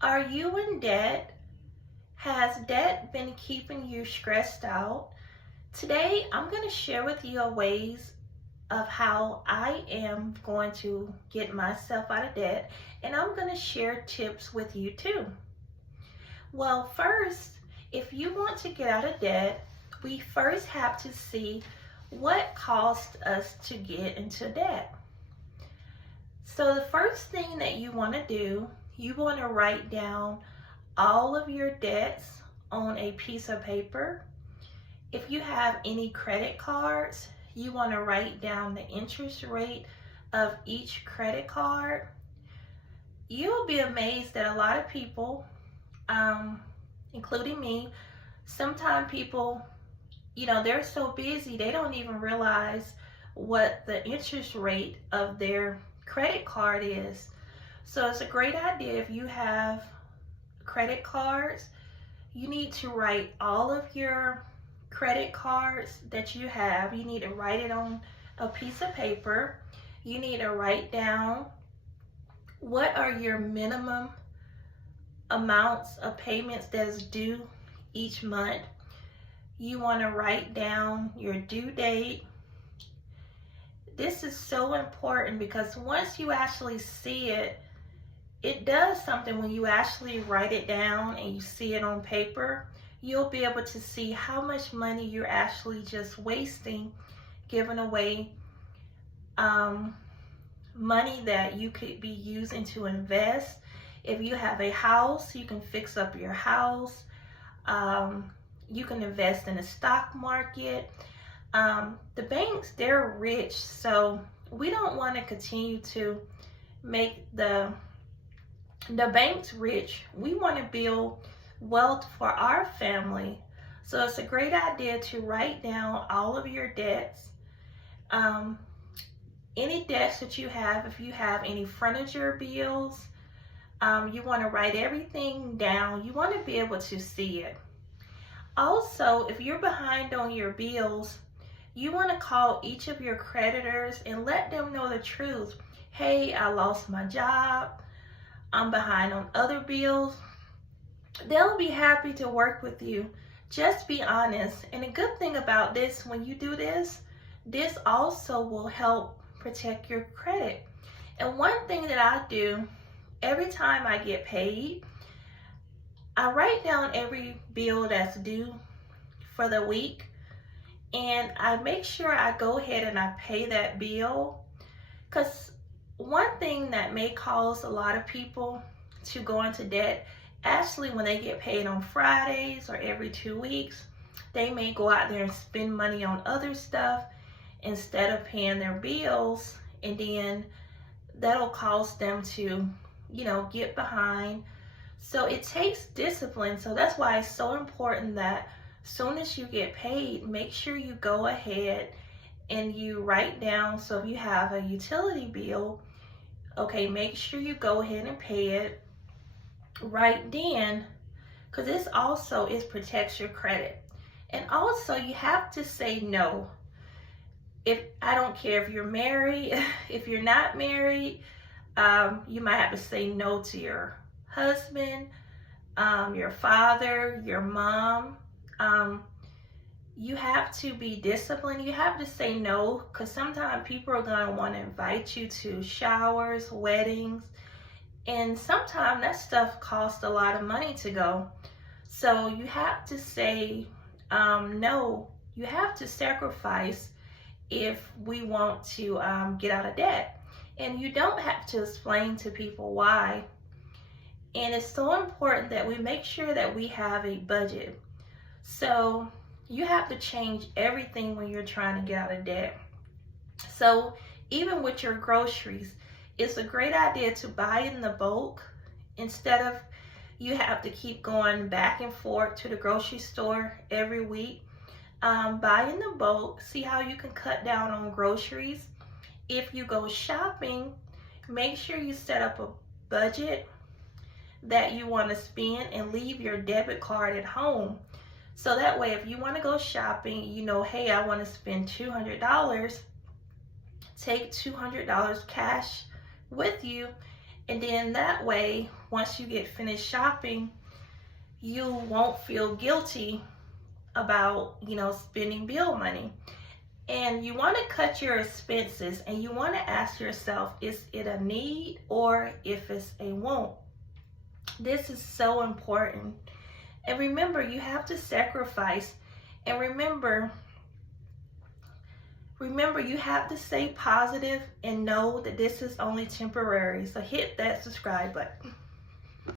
Are you in debt? Has debt been keeping you stressed out? Today, I'm going to share with you ways of how I am going to get myself out of debt, and I'm going to share tips with you too. Well, first, if you want to get out of debt, we first have to see what caused us to get into debt. So, the first thing that you want to do, you want to write down all of your debts on a piece of paper. If you have any credit cards, you want to write down the interest rate of each credit card. You'll be amazed that a lot of people, including me, sometimes people, they're so busy they don't even realize what the interest rate of their credit card is. So it's a great idea if you have credit cards, you need to write all of your credit cards that you have. You need to write it on a piece of paper. You need to write down what are your minimum amounts of payments that is due each month. You want to write down your due date. This is so important because once you actually see it, it does something when you actually write it down and you see it on paper. You'll be able to see how much money you're actually just wasting, giving away money that you could be using to invest. If you have a house, you can fix up your house. You can invest in the stock market. The banks, they're rich, so we don't want to continue to make the banks rich. We want to build wealth for our family. So it's a great idea to write down all of your debts. Any debts that you have, if you have any furniture bills, you want to write everything down. You want to be able to see it. Also, if you're behind on your bills, you want to call each of your creditors and let them know the truth. Hey, I lost my job. I'm behind on other bills. They'll be happy to work with you. Just be honest. And the good thing about this, when you do this, this also will help protect your credit. And one thing that I do every time I get paid, I write down every bill that's due for the week, and I make sure I go ahead and I pay that bill. Because one thing that may cause a lot of people to go into debt, actually when they get paid on Fridays or every 2 weeks, they may go out there and spend money on other stuff instead of paying their bills, and then that'll cause them to, get behind. So it takes discipline. So that's why it's so important that as soon as you get paid, make sure you go ahead and you write down. So if you have a utility bill, okay, make sure you go ahead and pay it right then, because this also protects your credit. And also you have to say no. If I don't care if you're married, if you're not married, you might have to say no to your husband, your father, your mom. You have to be disciplined. You have to say no, because sometimes people are going to want to invite you to showers, weddings, and sometimes that stuff costs a lot of money to go. So you have to say no. You have to sacrifice if we want to get out of debt. And you don't have to explain to people why. And it's so important that we make sure that we have a budget. So you have to change everything when you're trying to get out of debt. So even with your groceries, it's a great idea to buy in the bulk instead of you have to keep going back and forth to the grocery store every week. Buy in the bulk, see how you can cut down on groceries. If you go shopping, make sure you set up a budget that you want to spend and leave your debit card at home. So that way, if you want to go shopping, hey, I want to spend $200, take $200 cash with you And then that way, once you get finished shopping, you won't feel guilty about, spending bill money. And you want to cut your expenses, and you want to ask yourself, is it a need or if it's a want? This is so important. And remember, you have to sacrifice. And remember, you have to stay positive and know that this is only temporary. So hit that subscribe button.